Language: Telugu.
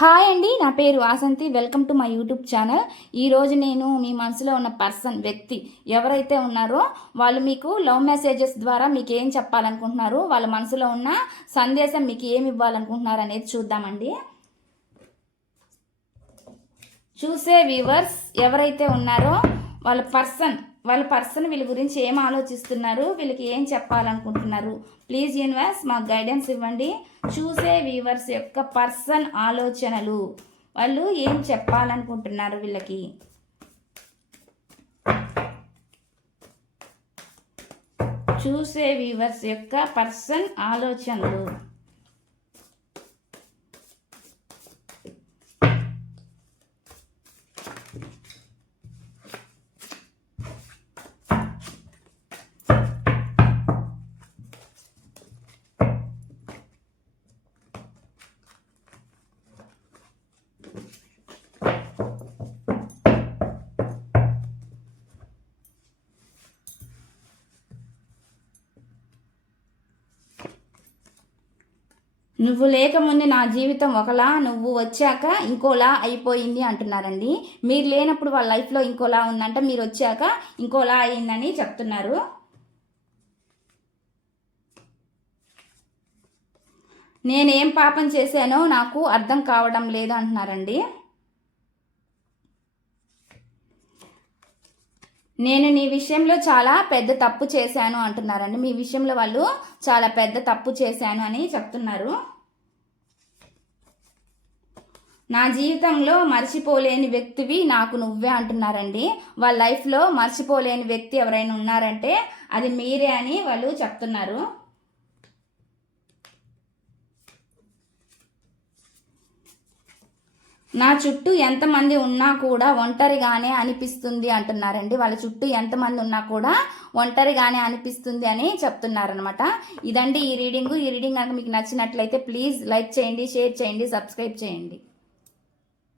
హాయ్ అండి నా పేరు Vasanthi welcome to my YouTube channel. ఈరోజు నేను మీ మనసులో ఉన్న పర్సన్ వ్యక్తి ఎవరైతే ఉన్నారో వాళ్ళు మీకు లవ్ మెసేజెస్ ద్వారా మీకు ఏం చెప్పాలనుకుంటున్నారు వాళ్ళ మనసులో ఉన్న సందేశం మీకు ఏమి ఇవ్వాలనుకుంటున్నారు అనేది చూద్దామండి. చూసే వ్యూవర్స్ ఎవరైతే ఉన్నారో వాళ్ళ పర్సన్ వాళ్ళ పర్సన్ వీళ్ళ గురించి ఏం ఆలోచిస్తున్నారు వీళ్ళకి ఏం చెప్పాలనుకుంటున్నారు ప్లీజ్ యూనివర్స్ మాకు గైడెన్స్ ఇవ్వండి. చూసే వ్యూవర్స్ యొక్క పర్సన్ ఆలోచనలు వాళ్ళు ఏం చెప్పాలనుకుంటున్నారు వీళ్ళకి? చూసే వ్యూవర్స్ యొక్క పర్సన్ ఆలోచనలు. నువ్వు లేకముందు నా జీవితం ఒకలా నువ్వు వచ్చాక ఇంకోలా అయిపోయింది అంటున్నారండి. మీరు లేనప్పుడు వాళ్ళ లైఫ్లో ఇంకోలా ఉందంట మీరు వచ్చాక ఇంకోలా అయిందని చెప్తున్నారు. నేనేం పాపం చేశానో నాకు అర్థం కావడం లేదు అంటున్నారండి. నేను నీ విషయంలో చాలా పెద్ద తప్పు చేశాను అంటున్నారండి. మీ విషయంలో వాళ్ళు చాలా పెద్ద తప్పు చేశాను అని చెప్తున్నారు. నా జీవితంలో మర్చిపోలేని వ్యక్తివి నాకు నువ్వే అంటున్నారండి. వాళ్ళ లైఫ్లో మర్చిపోలేని వ్యక్తి ఎవరైనా ఉన్నారంటే అది మీరే అని వాళ్ళు చెప్తున్నారు. నా చుట్టూ ఎంతమంది ఉన్నా కూడా ఒంటరిగానే అనిపిస్తుంది అంటున్నారండి. వాళ్ళ చుట్టూ ఎంతమంది ఉన్నా కూడా ఒంటరిగానే అనిపిస్తుంది అని చెప్తున్నారనమాట ఇదండి ఈ రీడింగు. ఈ రీడింగ్ కనుక మీకు నచ్చినట్లయితే ప్లీజ్ లైక్ చేయండి షేర్ చేయండి సబ్స్క్రైబ్ చేయండి.